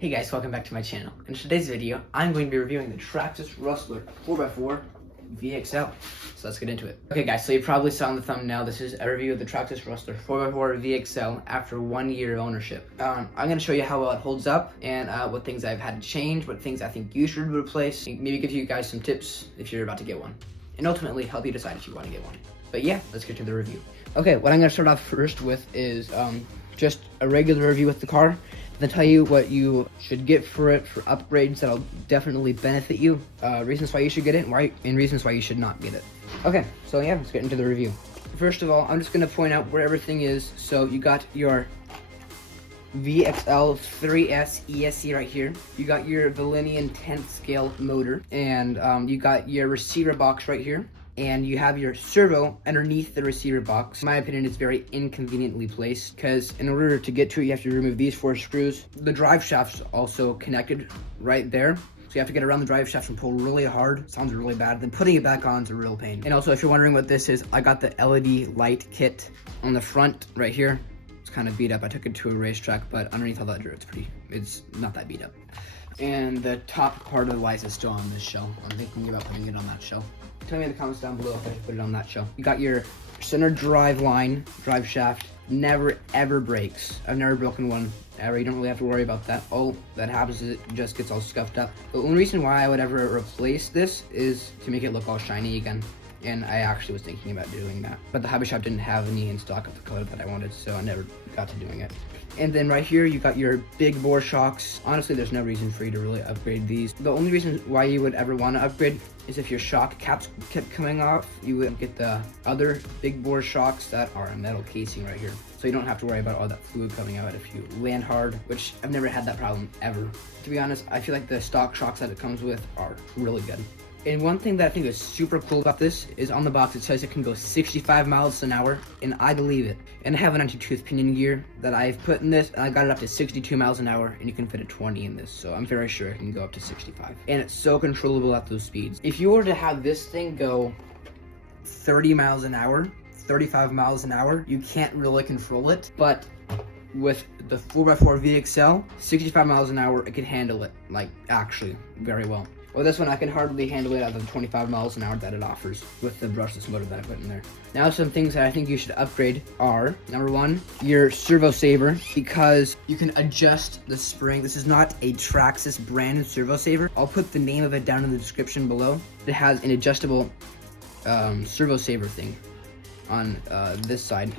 Hey guys, welcome back to my channel. In today's video, I'm going to be reviewing the Traxxas Rustler 4x4 VXL. So let's get into it. Okay guys, so you probably saw in the thumbnail, this is a review of the Traxxas Rustler 4x4 VXL after 1 year of ownership. I'm going to show you how well it holds up and what things I've had to change, what things I think you should replace, maybe give you guys some tips if you're about to get one, and ultimately help you decide if you want to get one. But yeah, let's get to the review. Okay, what I'm going to start off first with is just a regular review with the car. Then tell you what you should get for it for upgrades that'll definitely benefit you, reasons why you should get it, and reasons why you should not get it. Okay, so yeah, let's get into the review. First of all, I'm just going to point out where everything is. So you got your VXL 3S ESC right here. You got your Valenian 10th scale motor, and you got your receiver box right here. And you have your servo underneath the receiver box. In my opinion, it's very inconveniently placed because in order to get to it, you have to remove these 4 screws. The drive shaft's also connected right there. So you have to get around the drive shaft and pull really hard. Sounds really bad. Then putting it back on is a real pain. And also, if you're wondering what this is, I got the LED light kit on the front right here. It's kind of beat up. I took it to a racetrack, but underneath all that dirt, it's not that beat up. And the top part of the lights is still on this shell. I'm thinking about putting it on that shell. Tell me in the comments down below if I should put it on that shell. You got your center drive line, drive shaft, never ever breaks. I've never broken one ever. You don't really have to worry about that. All that happens is it just gets all scuffed up. The only reason why I would ever replace this is to make it look all shiny again. And I actually was thinking about doing that. But the hobby shop didn't have any in stock of the color that I wanted, so I never got to doing it. And then right here, you got your big bore shocks. Honestly, there's no reason for you to really upgrade these. The only reason why you would ever want to upgrade is if your shock caps kept coming off. You would get the other big bore shocks that are a metal casing right here. So you don't have to worry about all that fluid coming out if you land hard, which I've never had that problem ever. To be honest, I feel like the stock shocks that it comes with are really good. And one thing that I think is super cool about this is on the box it says it can go 65 miles an hour, and I believe it. And I have an anti-tooth pinion gear that I've put in this, and I got it up to 62 miles an hour, and you can fit a 20 in this, so I'm very sure it can go up to 65. And it's so controllable at those speeds. If you were to have this thing go 30 miles an hour, 35 miles an hour, you can't really control it, but with the 4x4 VXL, 65 miles an hour, it can handle it, like, actually, very well. Well, this one, I can hardly handle it at the 25 miles an hour that it offers with the brushless motor that I put in there. Now, some things that I think you should upgrade are, number 1, your servo saver, because you can adjust the spring. This is not a Traxxas branded servo saver. I'll put the name of it down in the description below. It has an adjustable servo saver thing on this side.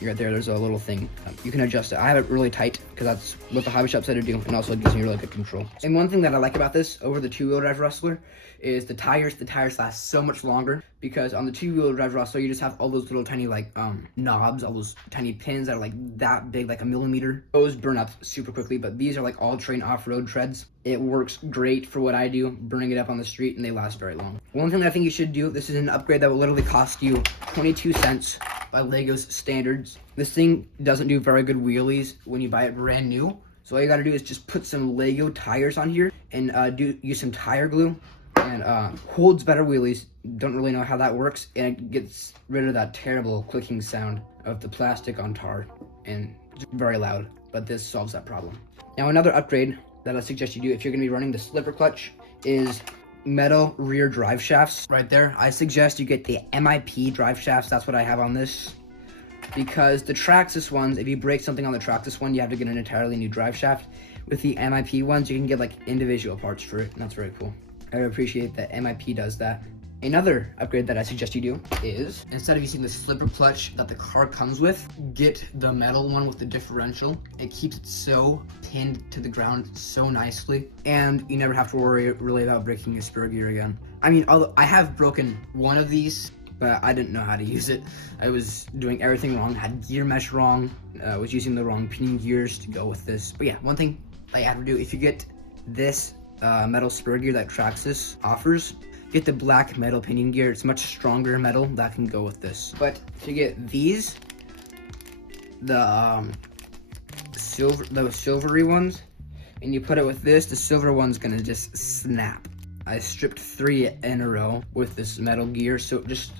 Right there, there's a little thing. You can adjust it. I have it really tight because that's what the hobby shop said to do, and also it gives me really good control. And one thing that I like about this over the 2-wheel drive Rustler is the tires. The tires last so much longer because on the 2-wheel drive Rustler, you just have all those little tiny like knobs, all those tiny pins that are like that big, like a millimeter. Those burn up super quickly, but these are like all-terrain off-road treads. It works great for what I do, burning it up on the street, and they last very long. One thing that I think you should do, this is an upgrade that will literally cost you 22 cents by Lego's standards. This thing doesn't do very good wheelies when you buy it brand new. So all you gotta do is just put some Lego tires on here and use some tire glue, and holds better wheelies. Don't really know how that works, and it gets rid of that terrible clicking sound of the plastic on tar, and it's very loud, but this solves that problem. Now, another upgrade that I suggest you do if you're gonna be running the slipper clutch is metal rear drive shafts. Right there, I suggest you get the MIP drive shafts. That's what I have on this, because the Traxxas ones, if you break something on the Traxxas one, you have to get an entirely new drive shaft. With the MIP ones, you can get like individual parts for it, and that's very cool. I appreciate that MIP does that. Another upgrade that I suggest you do is, instead of using the slipper clutch that the car comes with, get the metal one with the differential. It keeps it so pinned to the ground so nicely, and you never have to worry really about breaking your spur gear again. I mean, although I have broken one of these, but I didn't know how to use it. I was doing everything wrong, had gear mesh wrong, was using the wrong pinion gears to go with this. But yeah, one thing that you have to do, if you get this metal spur gear that Traxxas offers, get the black metal pinion gear. It's much stronger metal that can go with this. But if you get these, the silvery ones, and you put it with this, the silver one's gonna just snap. I stripped 3 in a row with this metal gear, so just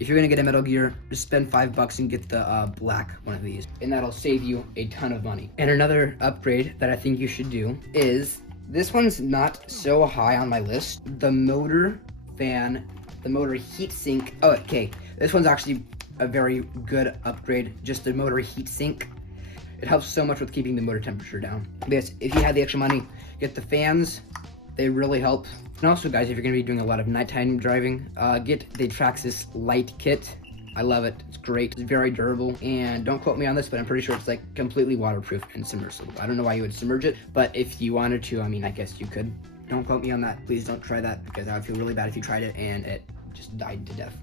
If you're gonna get a Metal Gear, just spend $5 and get the black one of these, and that'll save you a ton of money. And another upgrade that I think you should do is, this one's not so high on my list, the motor fan, the motor heatsink. Oh, okay, this one's actually a very good upgrade, just the motor heatsink. It helps so much with keeping the motor temperature down. Yes, if you have the extra money, get the fans. They really help. And also, guys, if you're gonna be doing a lot of nighttime driving, get the Traxxas Light Kit. I love it. It's great. It's very durable. And don't quote me on this, but I'm pretty sure it's like completely waterproof and submersible. I don't know why you would submerge it, but if you wanted to, I mean, I guess you could. Don't quote me on that. Please don't try that, because I would feel really bad if you tried it and it just died to death.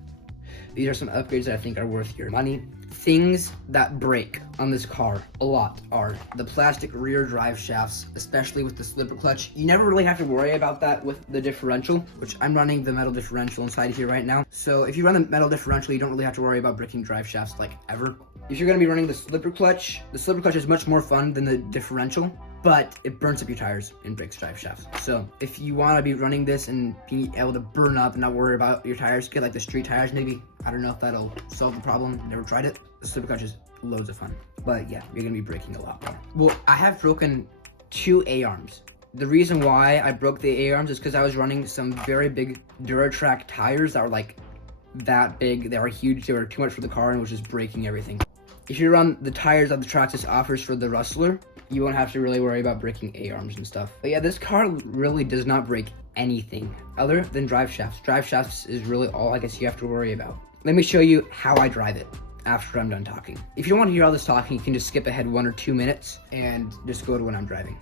These are some upgrades that I think are worth your money. Things that break on this car a lot are the plastic rear drive shafts, especially with the slipper clutch. You never really have to worry about that with the differential, which I'm running the metal differential inside here right now. So if you run the metal differential, you don't really have to worry about breaking drive shafts like ever. If you're gonna be running the slipper clutch is much more fun than the differential, but it burns up your tires and breaks drive shafts. So if you want to be running this and being able to burn up and not worry about your tires, get like the street tires maybe. I don't know if that'll solve the problem. Never tried it. The slipper clutch is loads of fun. But yeah, you're gonna be breaking a lot more. Well, I have broken 2 A-arms. The reason why I broke the A-arms is because I was running some very big Duratrack tires that were like that big. They were huge. They were too much for the car and was just breaking everything. If you run the tires that the Traxxas offers for the Rustler, you won't have to really worry about breaking A-arms and stuff. But yeah, this car really does not break anything other than drive shafts. Drive shafts is really all I guess you have to worry about. Let me show you how I drive it after I'm done talking. If you don't want to hear all this talking, you can just skip ahead 1 or 2 minutes and just go to when I'm driving.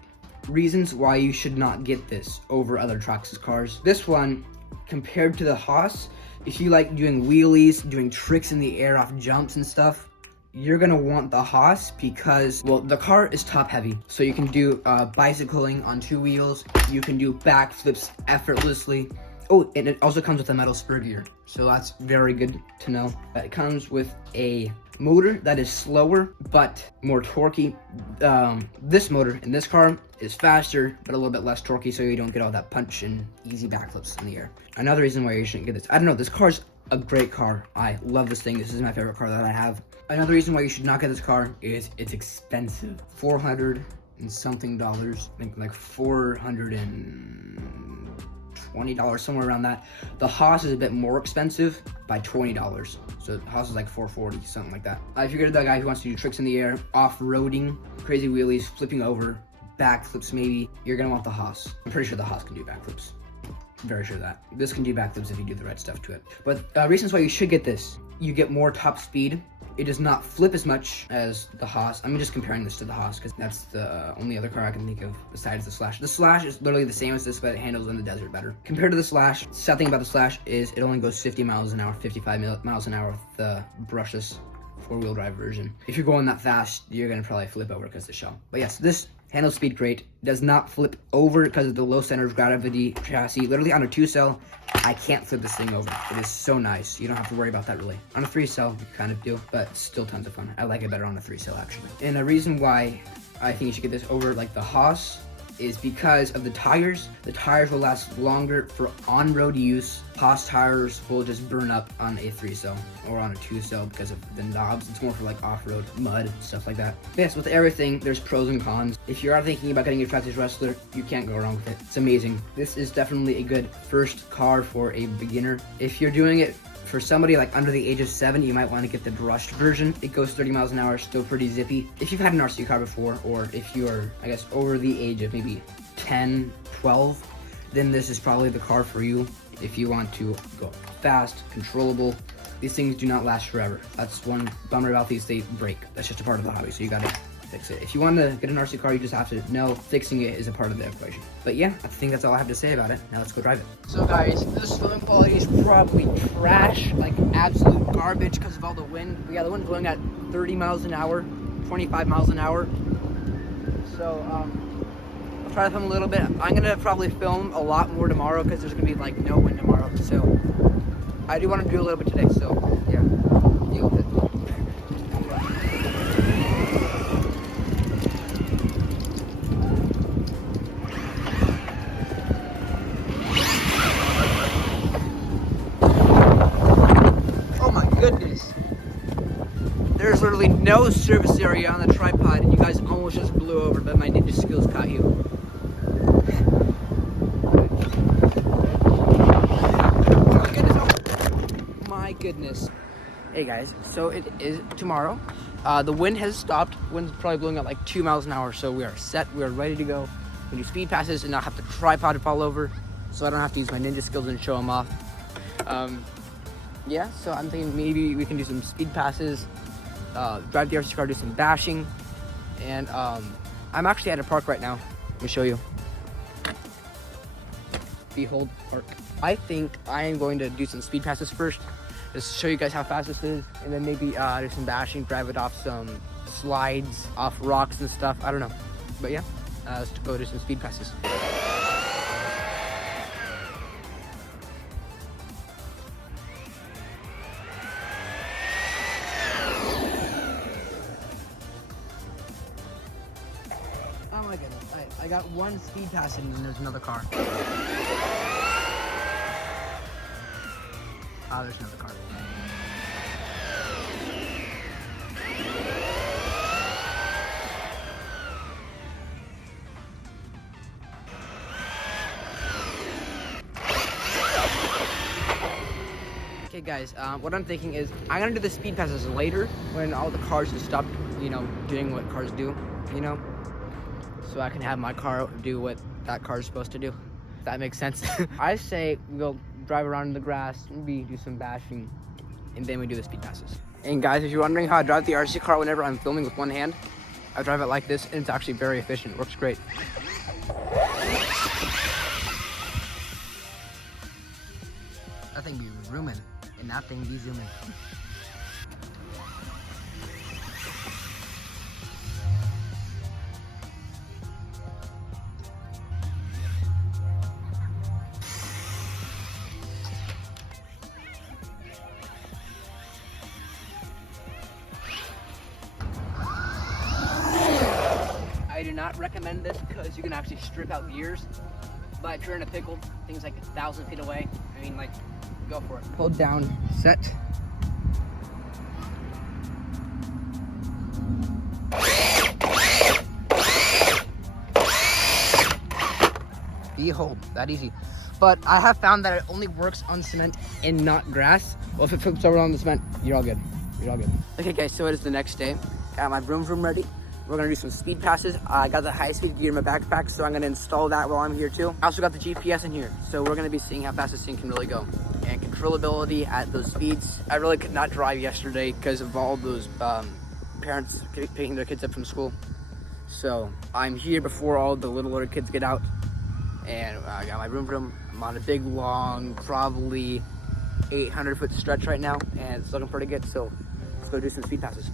Reasons why you should not get this over other Traxxas cars. This one, compared to the Haas, if you like doing wheelies, doing tricks in the air off jumps and stuff, you're gonna want the Haas because, well, the car is top heavy. So you can do bicycling on 2 wheels. You can do backflips effortlessly. Oh, and it also comes with a metal spur gear. So that's very good to know. It comes with a motor that is slower, but more torquey. This motor in this car is faster, but a little bit less torquey, so you don't get all that punch and easy backflips in the air. Another reason why you shouldn't get this, I don't know, this car's a great car. I love this thing. This is my favorite car that I have. Another reason why you should not get this car is it's expensive. $400 and something. I think like $420, somewhere around that. The Haas is a bit more expensive by $20. So the Haas is like $440, something like that. If you're the guy who wants to do tricks in the air, off-roading, crazy wheelies, flipping over, backflips maybe, you're gonna want the Haas. I'm pretty sure the Haas can do backflips. Very sure of that. This can do backflips if you do the right stuff to it. But reasons why you should get this: you get more top speed. It does not flip as much as the Haas. I'm just comparing this to the Haas because that's the only other car I can think of besides the Slash. The Slash is literally the same as this, but it handles in the desert better. Compared to the Slash, the sad thing about the Slash is it only goes 50 miles an hour, 55 miles an hour with the brushless 4-wheel drive version. If you're going that fast, you're gonna probably flip over because of the shell. But yes, this handles speed great, does not flip over because of the low center of gravity chassis. Literally on a 2-cell, I can't flip this thing over. It is so nice. You don't have to worry about that really. On a 3-cell, you kind of do, but still tons of fun. I like it better on the 3-cell actually. And a reason why I think you should get this over like the Haas is because of the tires. The tires will last longer for on-road use. Haas tires will just burn up on a 3-cell or on a 2-cell because of the knobs. It's more for like off-road, mud, stuff like that. But yes, with everything, there's pros and cons. If you are thinking about getting a Traxxas Rustler, you can't go wrong with it. It's amazing. This is definitely a good first car for a beginner. If you're doing it for somebody like under the age of 7, you might want to get the brushed version. It goes 30 miles an hour, still pretty zippy. If you've had an RC car before, or if you're, I guess, over the age of maybe 10, 12, then this is probably the car for you. If you want to go fast, controllable, these things do not last forever. That's one bummer about these, they break. That's just a part of the hobby, so you gotta fix it. If you want to get an RC car, you just have to know fixing it is a part of the equation. But yeah, I think that's all I have to say about it. Now let's go drive it. So guys, this film quality is probably trash, like absolute garbage because of all the wind. We got the wind blowing at 30 miles an hour, 25 miles an hour. So I'll try to film a little bit. I'm gonna probably film a lot more tomorrow because there's gonna be like no wind tomorrow. So I do want to do a little bit today. So yeah, deal with it. Oh my no surface area on the tripod, and you guys almost just blew over, but my ninja skills caught you. My goodness. Hey guys, so it is tomorrow. The wind has stopped. Wind's probably blowing at like 2 miles an hour, so we are set. We are ready to go. We do speed passes and not have the tripod fall over, so I don't have to use my ninja skills and show them off. Yeah, so I'm thinking maybe we can do some speed passes, drive the RC car, do some bashing, and I'm actually at a park right now. Let me show you. Behold park. I think I am going to do some speed passes first, just to show you guys how fast this is, and then maybe do some bashing, drive it off some slides, off rocks and stuff. I don't know, but yeah, let's go do some speed passes. Oh my goodness, I got one speed pass in and there's another car. Oh, there's another car. Okay guys, what I'm thinking is I'm gonna do the speed passes later when all the cars have stopped, you know, doing what cars do, you know? So I can have my car do what that car is supposed to do, if that makes sense. I say we'll drive around in the grass, maybe do some bashing, and then we do the speed passes. And guys, if you're wondering how I drive the RC car whenever I'm filming with one hand, I drive it like this, and it's actually very efficient. It works great. That thing be zooming, and that thing be zooming. I do not recommend this because you can actually strip out gears, but if you're in a pickle, things like 1,000 feet away, I mean, like, go for it. Hold down, set. Behold, that easy. But I have found that it only works on cement and not grass. Well, if it flips over on the cement, you're all good. You're all good. Okay guys, so it is the next day. Got my vroom vroom ready. We're gonna do some speed passes. I got the high-speed gear in my backpack, so I'm gonna install that while I'm here too. I also got the GPS in here, so we're gonna be seeing how fast this thing can really go. And controllability at those speeds. I really could not drive yesterday because of all those parents picking their kids up from school. So I'm here before all the littler kids get out. And I got my vroom vroom. I'm on a big, long, probably 800-foot stretch right now, and it's looking pretty good, so let's go do some speed passes.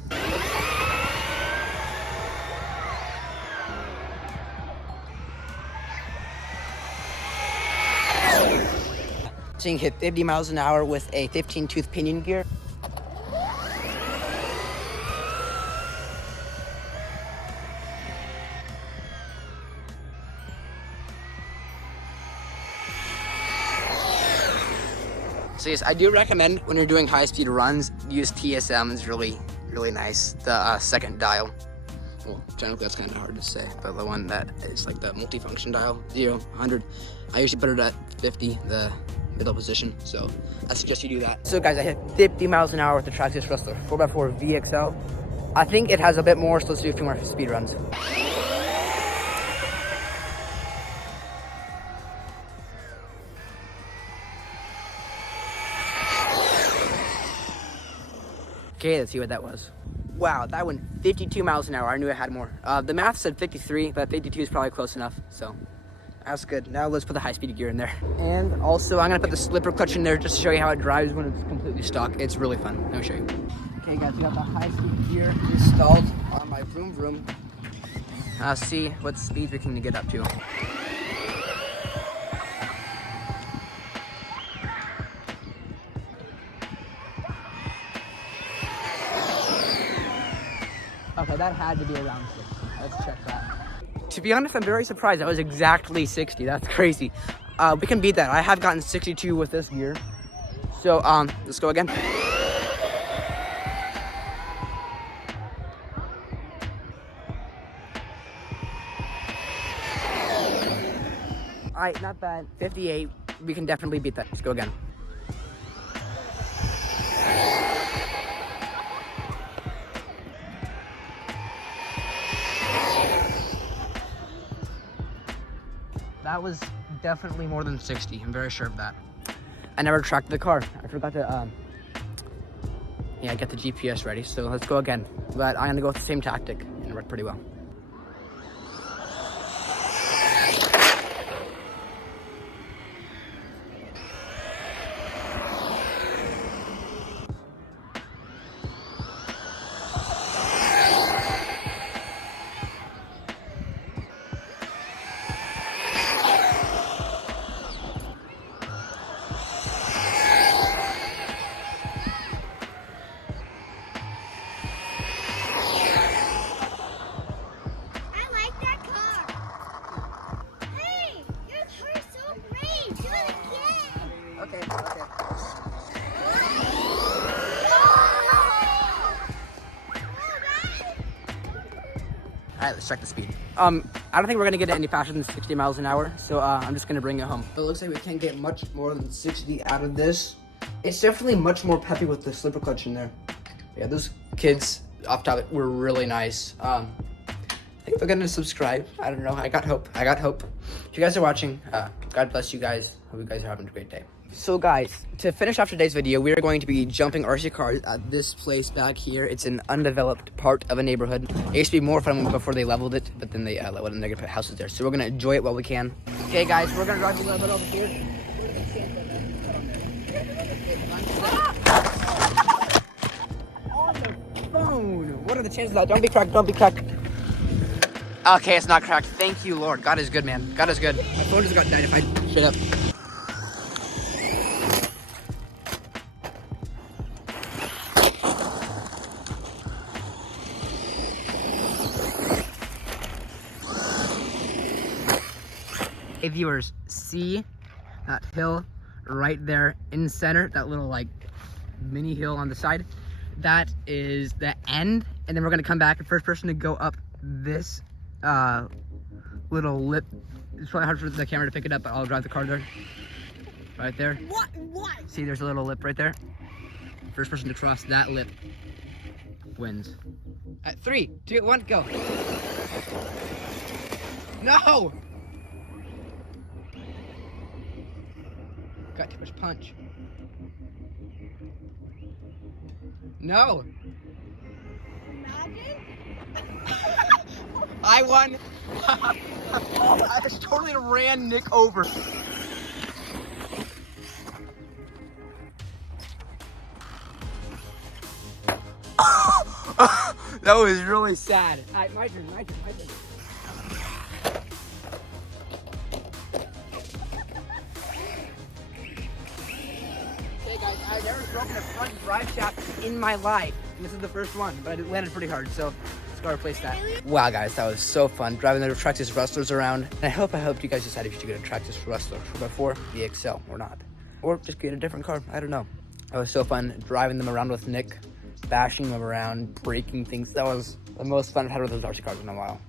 Seeing hit 50 miles an hour with a 15-tooth pinion gear. So yes, I do recommend when you're doing high-speed runs, use TSM. It's really, really nice. The second dial. Well, technically that's kind of hard to say, but the one that is like the multifunction dial, 0, 100. I usually put it at 50, the middle position, so I suggest you do that. So guys, I hit 50 miles an hour with the Traxxas Rustler 4x4 VXL. I think it has a bit more, so let's do a few more speed runs. Okay, let's see what that was. Wow, that went 52 miles an hour. I knew it had more. The math said 53, but 52 is probably close enough, so that's good. Now let's put the high-speed gear in there. And also, I'm gonna put the slipper clutch in there just to show you how it drives when it's completely stock. It's really fun. Let me show you. Okay guys, we got the high-speed gear installed on my vroom vroom. See what speed we can get up to. Okay, that had to be around 60. Let's check that. To be honest, I'm very surprised. That was exactly 60. That's crazy. We can beat that. I have gotten 62 with this gear. So, let's go again. Alright, not bad. 58. We can definitely beat that. Let's go again. That was definitely more than 60. I'm very sure of that. I never tracked the car. I forgot to, get the GPS ready. So let's go again. But I'm gonna go with the same tactic, and it worked pretty well. All right, let's check the speed. I don't think we're gonna get any faster than 60 miles an hour, so I'm just gonna bring it home. It looks like we can't get much more than 60 out of this. It's definitely much more peppy with the slipper clutch in there. Yeah, those kids off top were really nice. I think they're gonna subscribe. I don't know. I got hope. If you guys are watching, God bless you guys. Hope you guys are having a great day. So guys, to finish off today's video, we are going to be jumping RC cars at this place back here. It's an undeveloped part of a neighborhood. It used to be more fun before they leveled it, but then they leveled it and they're gonna put houses there. So we're gonna enjoy it while we can. Okay guys, we're gonna drive a little bit over here. On the phone. What are the chances of that? Don't be cracked, don't be cracked. Okay, it's not cracked. Thank you, Lord. God is good, man. God is good. My phone just got died if I shut up. Hey viewers, see that hill right there in center, that little like mini hill on the side? That is the end, and then we're gonna come back and first person to go up this little lip. It's probably hard for the camera to pick it up, but I'll drive the car there. Right there. What? See, there's a little lip right there. First person to cross that lip wins. At 3, 2, 1, go. No! Got too much punch. No. Imagine. I won. I just totally ran Nick over. That was really sad. All right, my turn. I've never broken a front drive shaft in my life. And this is the first one, but it landed pretty hard, so let's go replace that. Wow, guys, that was so fun driving the Traxxas Rustlers around. And I hope you guys decided if you should get a Traxxas Rustler 4x4 VXL or not. Or just get a different car, I don't know. It was so fun driving them around with Nick, bashing them around, breaking things. That was the most fun I've had with those RC cars in a while.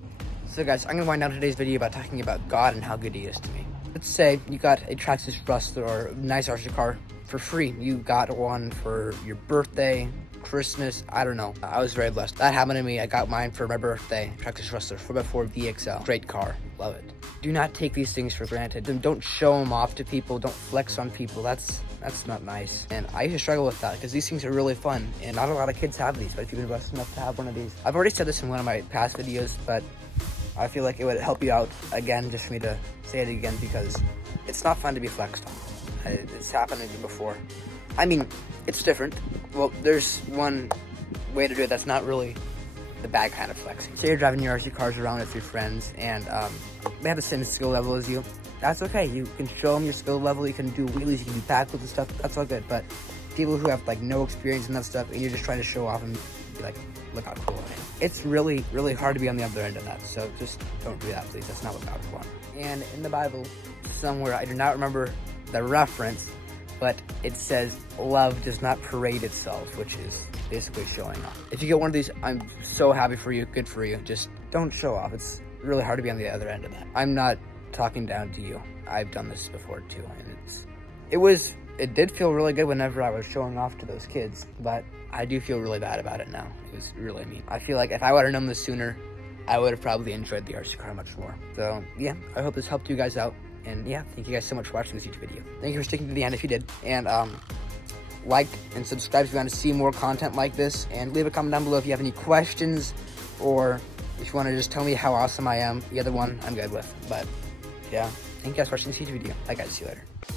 So guys, I'm gonna wind down today's video by talking about God and how good he is to me. Let's say you got a Traxxas Rustler or a nice RC car for free. You got one for your birthday, Christmas, I don't know. I was very blessed. That happened to me. I got mine for my birthday. Traxxas Rustler 4x4 VXL. Great car. Love it. Do not take these things for granted. Don't show them off to people. Don't flex on people. That's not nice. And I used to struggle with that because these things are really fun. And not a lot of kids have these, but if you've been blessed enough to have one of these. I've already said this in one of my past videos, but I feel like it would help you out again, just for me to say it again, because it's not fun to be flexed on. It's happened to me before. I mean, it's different. Well, there's one way to do it that's not really the bad kind of flexing. Say you're driving your RC cars around with your friends and they have the same skill level as you. That's okay. You can show them your skill level. You can do wheelies, you can do backflips and stuff. That's all good. But people who have like no experience in that stuff and you're just trying to show off and be like, look how cool I am. It's really, really hard to be on the other end of that. So just don't do that, please. That's not what God would want. And in the Bible, somewhere, I do not remember the reference, but it says love does not parade itself, which is basically showing off. If you get one of these, I'm so happy for you. Good for you. Just don't show off. It's really hard to be on the other end of that. I'm not talking down to you. I've done this before too, and it did feel really good whenever I was showing off to those kids, but I do feel really bad about it now. It was really mean. I feel like if I would have known this sooner, I would have probably enjoyed the RC car much more. So yeah, I hope this helped you guys out. And yeah, thank you guys so much for watching this YouTube video. Thank you for sticking to the end if you did. And like and subscribe if you want to see more content like this. And leave a comment down below if you have any questions, or if you want to just tell me how awesome I am. The other one I'm good with. But yeah, thank you guys for watching this YouTube video. Bye guys, see you later.